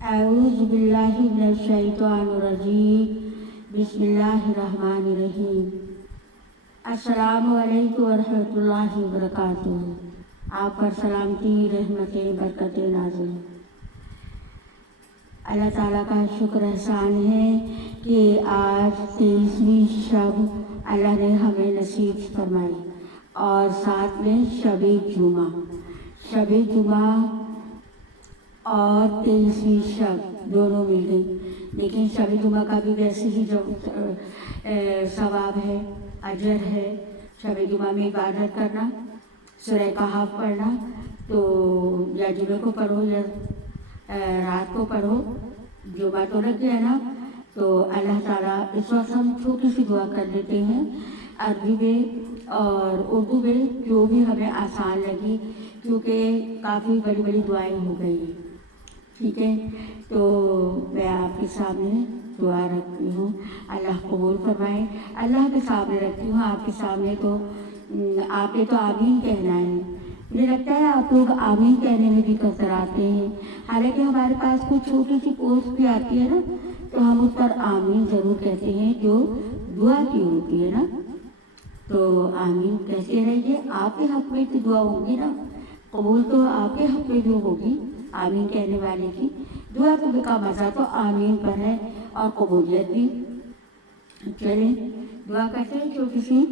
اعوذ باللہ من الشیطان الرجیم بسم اللہ الرحمن الرحیم۔ السلام علیکم ورحمۃ اللہ وبرکاتہ۔ آپ پر سلامتی، رحمتیں، برکتیں نازل ہوں۔ اللہ تعالیٰ کا شکر احسان ہے کہ آج 23ویں شب اللہ نے ہمیں نصیب فرمائی اور ساتھ میں شب جمعہ اور 23ویں شب دونوں مل گئی۔ لیکن شب جمعہ کا بھی ویسے ہی جو ثواب ہے، اجر ہے۔ شب جمعہ میں عبادت کرنا، سورہ کہف پڑھنا، تو یا جمعہ کو پڑھو یا رات کو پڑھو، جمعہ تو لگ گیا نا، تو اللہ تعالیٰ اس وقت ہم چھوٹی سی دعا کر لیتے ہیں عربی میں اور اردو میں، جو بھی ہمیں آسان لگی، کیونکہ کافی بڑی بڑی دعائیں ہو گئی ہیں۔ ٹھیک ہے، تو میں آپ کے سامنے دعا رکھتی ہوں، اللہ قبول فرمائے۔ اللہ کے سامنے رکھتی ہوں، آپ کے سامنے تو آپ نے تو آمین کہنا ہے۔ مجھے لگتا ہے آپ لوگ آمین کہنے میں بھی کتراتے ہیں، حالانکہ ہمارے پاس کچھ چھوٹی سی پوسٹ بھی آتی ہے نا، تو ہم اس پر آمین ضرور کہتے ہیں، جو دعا کی ہوتی ہے نا، تو آمین کہتے رہیے۔ آپ کے حق میں تو دعا ہوگی نا، قبول تو آپ کے حق میں جو ہوگی آمین کہنے والے کی۔ دعا کا مزہ تو آمین پر ہے اور قبولیت بھی۔ چلیں دعا کرتے ہیں چھوٹی سی۔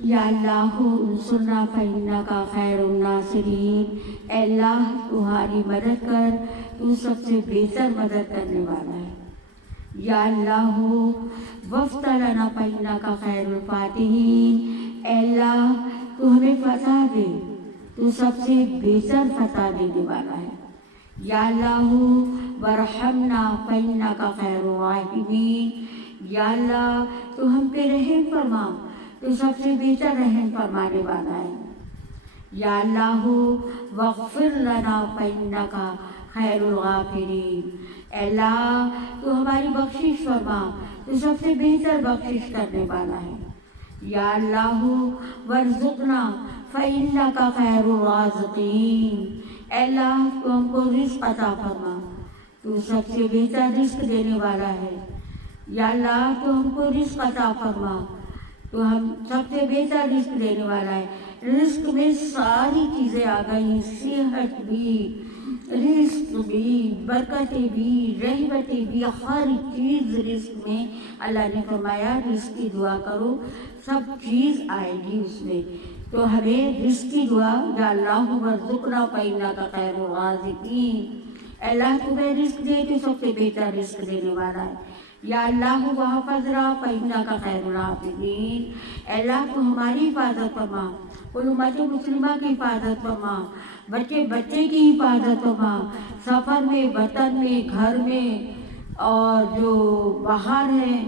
یا اللہ انصرنا فإنک خیر الناصرین، اے اللہ تمہاری مدد کر، تو سب سے بہتر مدد کرنے والا ہے۔ یا اللہ وافتح لنا فإنک خیر الفاتحین، اے اللہ تو ہمیں فتح دے، تو سب سے بہتر فتح دینے والا ہے۔ یا اللہ ورحمنا فإنک خیر الراحمین، یا اللہ تو ہم پہ رحم فرما، تو سب سے بہتر رحم فرمانے والا ہے۔ یا اللہ واغفر لنا فإنک خیر الغافرین، اے اللہ تو ہماری بخشش فرما، تو سب سے بہتر بخشش کرنے والا ہے۔ یا اللہ وارزقنا فإنک خیر الرازقین، اے اللہ تو ہم کو رزق عطا فرما، تو سب سے بہتر رزق دینے والا ہے۔ یا اللہ تو ہم کو رزق عطا فرما، تو ہم سب سے بہتر رزق دینے والا ہے۔ رزق میں ساری چیزیں آ گئیں، صحت بھی، رزق بھی، برکتیں بھی، رحمتیں بھی، ہر چیز رزق میں۔ اللہ نے فرمایا رزق کی دعا کرو، سب چیز آئے گی اس میں۔ تو ہمیں رزق کی دعا، یا اللہ وارزقنا فإنک خیر الرازقین، اے اللہ تمہیں رزق دے تو سب سے بہتر رزق دینے والا ہے۔ یا اللہ واحفظنا فإنک خیر الحافظین، اے اللہ تو ہماری حفاظت فرما، کل امت مسلمہ کی حفاظت فرما، بچے کی حفاظت فرما، سفر میں، وطن میں، گھر میں، اور جو باہر ہیں،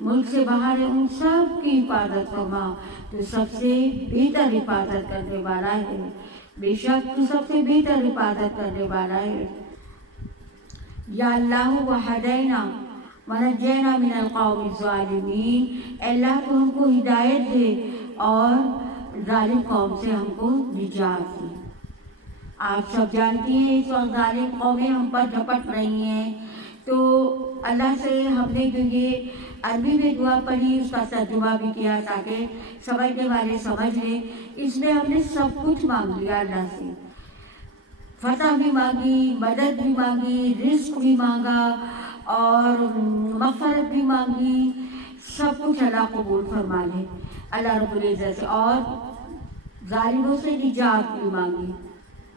ملک سے باہر ہیں، ان سب کی حفاظت فرما، تو سب سے بہتر حفاظت کرنے والا ہے۔ بے شک تو سب سے بہتر حفاظت کرنے والا ہے۔ یا اللہ وہدینا ونجینا من القوم الظالمین، اے اللہ تو ہم کو ہدایت دے اور ظالم قوم سے ہم کو نجات دے۔ آپ سب جانتی ہیں اس وقت ظالم قومیں ہم پر جھپٹ رہی ہیں، تو اللہ سے ہم نے جو یہ عربی میں دعا پڑھی، اس کا ترجمہ بھی کیا تاکہ سمجھنے والے سمجھ لیں۔ اس میں ہم نے سب کچھ مانگ لیا اللہ سے، فتح بھی مانگی، مدد بھی مانگی، رزق بھی مانگا اور مغفرت بھی مانگی، سب کچھ اللہ قبول فرما لے اللہ رب العزت سے، اور ظالموں سے نجات بھی مانگی۔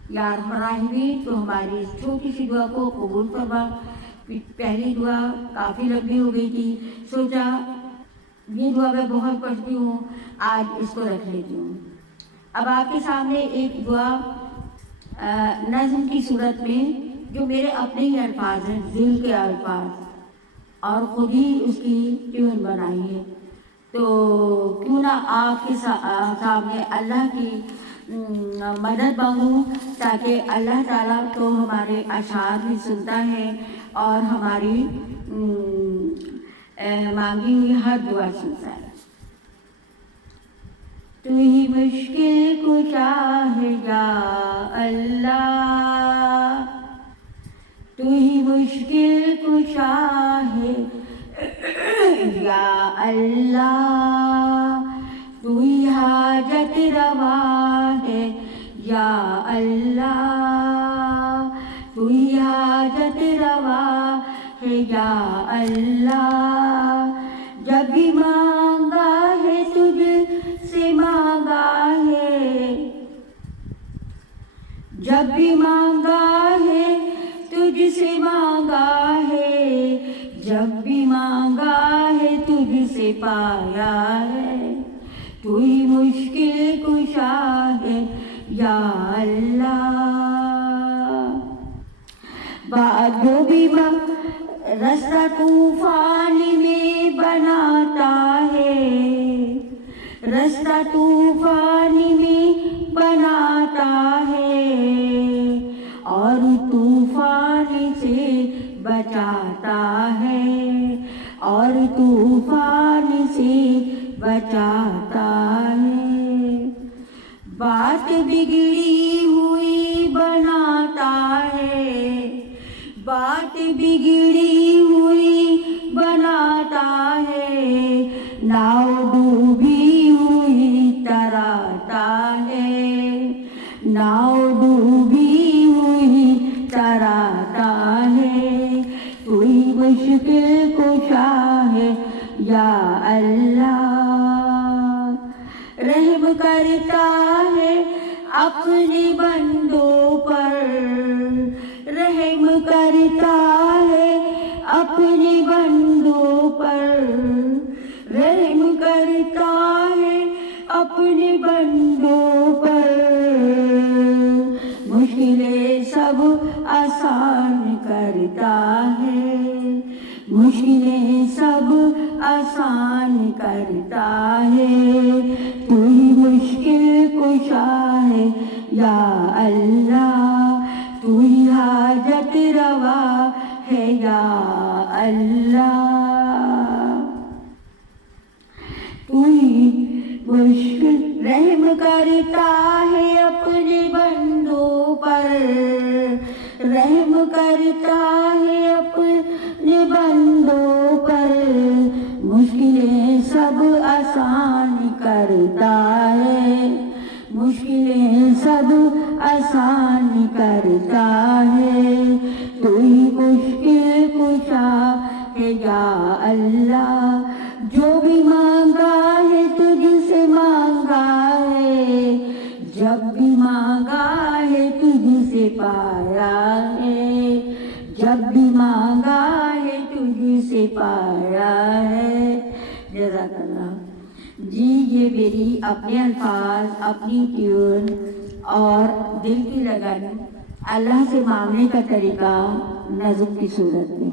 یا ارحم الراحمین تو ہماری اس چھوٹی سی دعا کو قبول فرما۔ پہلی دعا کافی لمبی ہو گئی تھی، سوچا یہ دعا میں بہت پڑھتی ہوں، آج اس کو رکھ لیتی ہوں۔ اب آپ کے سامنے ایک دعا نظم کی صورت میں، جو میرے اپنے ہی الفاظ ہیں، دل کے الفاظ، اور خود ہی اس کی ٹیون بنائی ہے، تو کیوں نہ آپ کے سامنے اللہ کی مدد مانگوں، تاکہ اللہ تعالیٰ تو ہمارے اشعار بھی سنتا ہے اور ہماری مانگی ہوئی ہر دعا سنتا ہے۔ تو ہی مشکل کشا ہے یا اللہ، اللہ تو ہی حاجت روا ہے، یا اللہ تو ہی حاجت روا ہے، یا اللہ جب بھی مانگا ہے تجھ سے مانگا ہے، جب بھی مانگا ہے تجھ سے مانگا ہے، جب بھی مانگا ہے تجھ سے پایا ہے، تو ہی مشکل کشا ہے، یا اللہ جو بھی رستہ طوفان میں بناتا ہے، رستہ طوفان میں بناتا ہے، اور طوفان سے بچاتا ہے، اور طوفان سے بچاتا ہے، بات بگڑی ہوئی بناتا ہے، بات بگڑی ہوئی بناتا ہے، ناؤ ڈوبی ہوئی تراتا ہے، ناؤ ڈوبی ہوئی تراتا ہے، تو ہی مشکل کشا ہے، یا اللہ رحم کرتا ہے اپنے بندوں پر، رحم کرتا ہے اپنے بندوں پر، رحم کرتا ہے اپنے بندوں پر، مشکلیں سب آسان کرتا ہے، مشکلیں سب آسان کرتا ہے، تو ہی مشکل کشا ہے، یا اللہ تو ہی حاجت روا ہے، یا اللہ تو ہی مشکل رحم کرتا ہے اپنے بندوں پر، رحم کرتا ہے اپنے بندوں پر، مشکلیں سب آسان کرتا ہے، مشکلیں سب آسان کرتا ہے، تو ہی مشکل کشا ہے، یا اللہ جو بھی مانگا ہے تجھ سے مانگا ہے، جب بھی مانگا ہے تجھ سے پایا ہے، جب بھی مانگا ہے تجھ سے پایا ہے، جزاک اللہ جی۔ یہ میری اپنے الفاظ، اپنی ٹیون اور دل کی لگن اللہ سے مانگنے کا طریقہ نظم کی صورت میں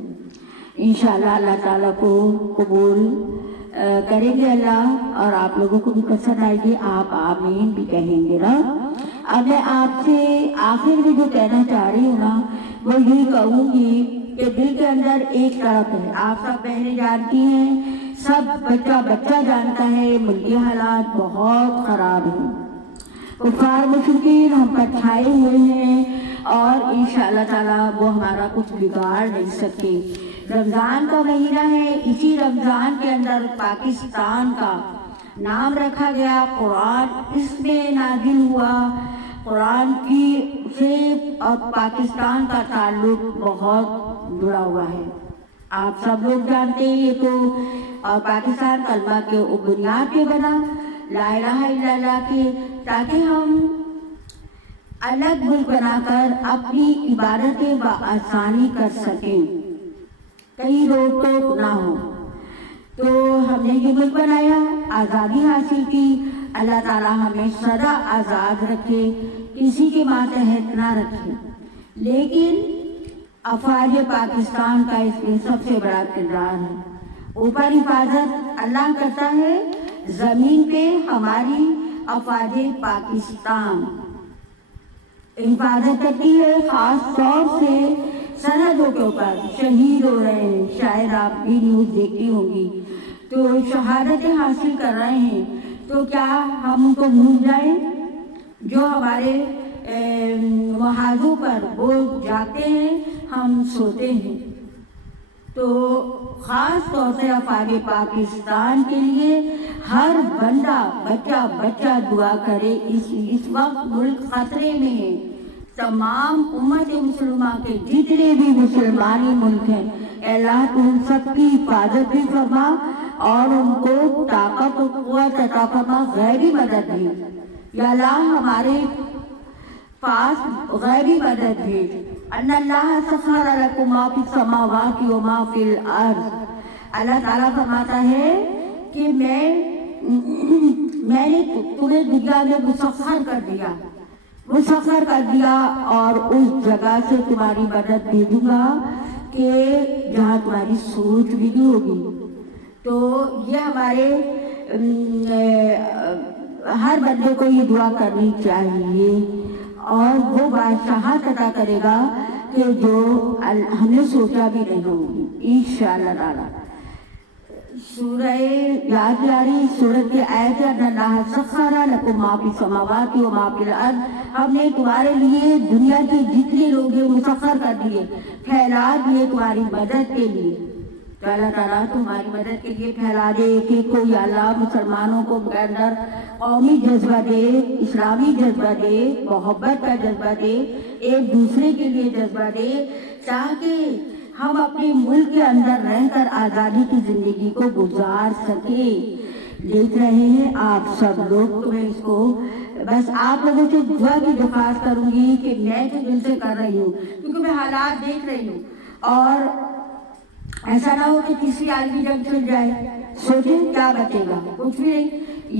انشاءاللہ اللہ تعالیٰ کو قبول کریں گے اللہ، اور آپ لوگوں کو بھی پسند آئے گی، آپ آمین بھی کہیں گے نا۔ اب میں آپ سے آخر میں جو کہنا چاہ رہی ہوں نا، وہ یہی کہوں گی کہ دل کے اندر ایک طرف ہے، آپ سب بہنیں جانتی ہیں، سب بچہ جانتا ہے، ملکی حالات بہت خراب ہیں، کفار مشرکین ہم پر چھائے ہوئے ہیں، اور انشاءاللہ تعالیٰ وہ ہمارا کچھ بگاڑ نہیں سکتے۔ رمضان کا مہینہ ہے، اسی رمضان کے اندر پاکستان کا نام رکھا گیا، قرآن اس میں نازل ہوا، قرآن کی سے اور پاکستان کا تعلق بہت جڑا ہوا ہے، آپ سب لوگ جانتے ہیں یہ تو، اور پاکستان کلمہ کے بنیاد پہ بنا، لا الہ الا اللہ کے، تاکہ ہم الگ ملک بنا کر اپنی عبادتیں بآسانی کر سکیں، کہیں روک ٹوک نہ ہو، تو ہم نے یہ ملک بنایا، آزادی حاصل کی، اللہ تعالیٰ ہمیں سدا آزاد رکھے، کسی کے ماتحت نہ رکھے، لیکن افواج پاکستان کا اس میں سب سے بڑا کردار ہے، اوپر حفاظت اللہ کرتا ہے، زمین پہ ہماری افواج پاکستان حفاظت کرتی ہے، خاص طور سے سرحدوں کے اوپر شہید ہو رہے ہیں، شاید آپ بھی نیوز دیکھتی ہوں گی، تو شہادتیں حاصل کر رہے ہیں، تو کیا ہم ان کو بھول جائیں؟ جو ہمارے محاذوں پر وہ جاتے ہیں، ہم سوتے ہیں، تو خاص طور سے افواج پاکستان کے لیے ہر بندہ بچہ دعا کرے. اس وقت ملک خطرے میں ہے. تمام امت مسلمہ کے جتنے بھی مسلمانی ملک ہیں، اللہ تو ان سب کی حفاظت بھی فرما اور ان کو طاقت و قوت عطا فرما، غیبی مدد بھی. یا اللہ ہمارے پاس غیبی مدد بھیج. ان اللہ سخر لکم ما فی السماوات و ما فی الارض. اللہ تعالیٰ فرماتا ہے کہ میں نے تمہیں دنیا میں مسخر کر دیا اور اس جگہ سے تمہاری مدد بھیجوں گا کہ جہاں تمہاری سوچ بھی نہیں ہوگی. تو یہ ہمارے ہر بندے کو یہ دعا کرنی چاہیے اور وہ بادشاہت عطا کرے گا کہ جو ہم نے سوچا بھی نہیں ہوگی انشاءاللہ تعالی. سورہ یاد جاری سورت کی آیت ہے، اللہ سخر لکم ما فی السماوات و ما فی الارض. ہم نے تمہارے لیے دنیا کے جتنے لوگ ہیں مسخر کر دیے، پھیلا دیے تمہاری مدد کے لیے. تو اللہ تعالیٰ تمہاری مدد کے لیے پھیلا دے کہ کوئی اللہ مسلمانوں کو اندر قومی جذبہ دے، اسلامی جذبہ دے، محبت کا جذبہ دے، ایک دوسرے کے لیے جذبہ دے، تاکہ ہم اپنے ملک کے اندر رہ کر آزادی کی زندگی کو گزار سکیں. دیکھ رہے ہیں آپ سب لوگ، تو میں اس کو بس آپ لوگوں سے دعا کی درخواست کروں گی کہ میں تو دل سے کر رہی ہوں کیونکہ میں حالات دیکھ رہی ہوں، اور ایسا نہ ہو کہ تیسری عالمی جنگ چل جائے. سوچیں کیا بچے گا؟ کچھ بھی نہیں.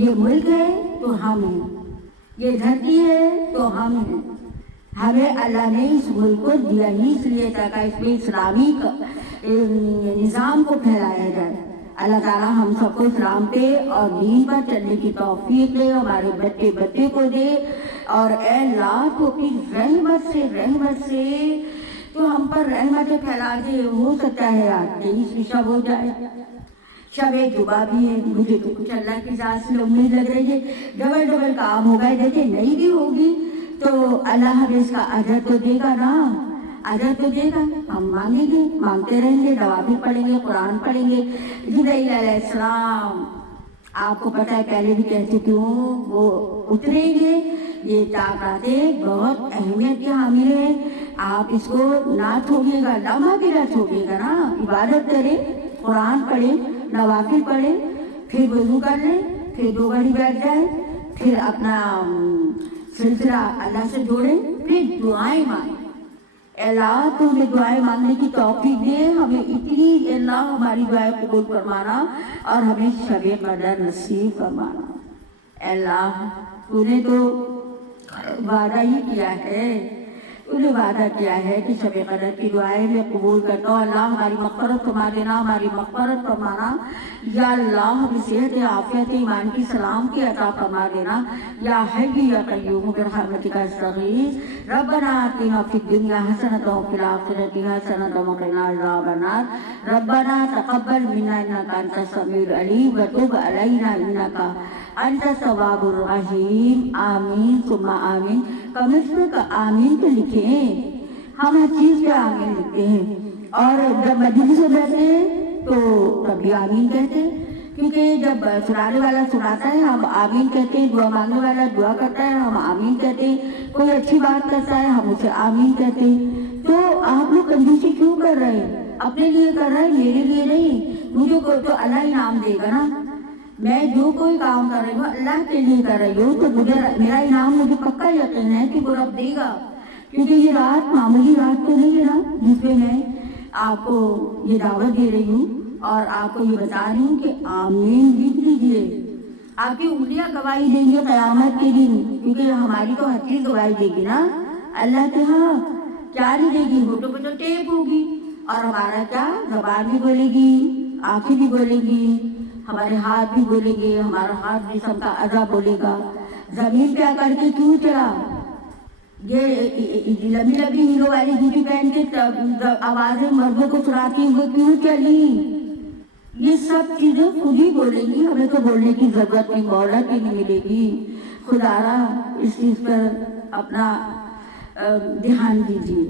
یہ ملک ہے تو ہم ہیں، یہ دھرتی ہے تو ہم ہیں. ہمیں اللہ نے اس ملک کو دیا ہی اس لیے تاکہ اس میں اسلامی نظام کو پھیلایا جائے. اللہ تعالیٰ ہم سب کو اسلام پہ اور دین پر چلنے کی توفیق دے، ہمارے بچے کو دے، اور اے اللہ تو اپنی رحمت سے تو ہم پر رحمت پھیلا دے. ہو سکتا ہے آج 23 شب ہو جائے، شب جمعہ بھی ہے. مجھے تو کچھ اللہ کی ذات سے امید لگ رہی ہے ڈبل کام ہوگا. دیکھیں نہیں بھی ہوگی تو اللہ ہمیں اس کا اجر تو دے گا نا، اجر تو دے گا. ہم مانگیں گے، مانگتے رہیں گے، نوافل پڑھیں گے، قرآن پڑھیں گے. جبرائیل علیہ السلام آپ کو پتہ ہے پہلے بھی کہہ چکی ہوں، وہ اتریں گے. یہ طاقتیں بہت اہمیت کے حامل ہیں. آپ اس کو نہ چھوڑیے گا، لمحہ بھی نہ چھوڑیے گا نا. عبادت کریں، قرآن پڑھیں، نوافل پڑھیں، پھر وضو کر لیں، پھر 2 گھڑی بیٹھ جائیں، پھر اپنا سلسلہ اللہ سے جوڑیں، پھر دعائیں مانگیں. اللہ تو ہمیں دعائیں مانگنے کی توفیق دے. ہمیں اتنی اللہ ہماری دعائیں قبول فرمانا اور ہمیں شب قدر نصیب فرمانا. اللہ تو نے تو وعدہ ہی کیا ہے، تو نے وعدہ کیا ہے کہ شب قدر کی دعائیں میں قبول کرتا ہوں. اللہ ہماری مغفرت فرما دینا، ہماری مغفرت فرمانا. یا اللہ ہمیں صحت عافیت ایمان کی سلام کی عطا فرما دینا. یا حی یا قیوم برحمتک استغیث. ربنا آتنا فی الدنیا حسنۃ وفی الآخرۃ حسنۃ وقنا عذاب النار. ربنا تقبل منا انک انت السمیع العلیم وتب علینا انک انت التواب الرحیم. آمین ثم آمین. کم از کم آمین تو لکھیں، ہم ہر چیز پہ آمین لکھتے ہیں. اور جب مجلس سے بیٹھتے ہیں تو تب بھی آمین کہتے ہیں، کیونکہ جب سنانے والا سناتا ہے ہم آمین کہتے ہیں، دعا مانگنے والا دعا کرتا ہے ہم آمین کہتے ہیں، کوئی اچھی بات کرتا ہے ہم اسے آمین کہتے ہیں. تو آپ لوگ کنجوسی کیوں کر رہے ہیں؟ اپنے لیے کر رہے ہیں، میرے لیے نہیں. مجھے تو اللہ انعام دے گا نا. میں جو کوئی کام کر رہی ہوں اللہ کے لیے کر رہی ہوں، تو میرا انعام مجھے پکا یقین ہے کہ وہ رب دے گا. کیونکہ یہ رات معمولی رات تو نہیں ہے نا جس پہ میں آپ کو یہ دعوت دے رہی ہوں اور آپ کو یہ بتا رہی ہوں کہ آمین لکھ لیجیے. آپ کی انگلیاں گواہی دیں گے قیامت کے دن، کیونکہ ہماری تو ہر چیز گواہی دے گی نا. اللہ کے ہاں کیا نہیں دے گی، ہوٹوں پہ تو ٹیپ ہوگی، اور ہمارا کیا زبان بھی بولے گی، آنکھیں بھی بولے گی، ہمارے ہاتھ بھی بولیں گے، ہمارا ہاتھ جسم کا اعضا بولے گا. زمین پہ آ کر کے کیوں چلا؟ یہ لمبی ہیرو والی جوتی پہن کے آوازیں مردوں کو سناتی ہوئے کیوں چلی؟ یہ سب چیزیں خود ہی بولیں گی، ہمیں تو بولنے کی ضرورت نہیں، مہلت ہی نہیں ملے گی. خدا را اس چیز پر اپنا دھیان دیجیے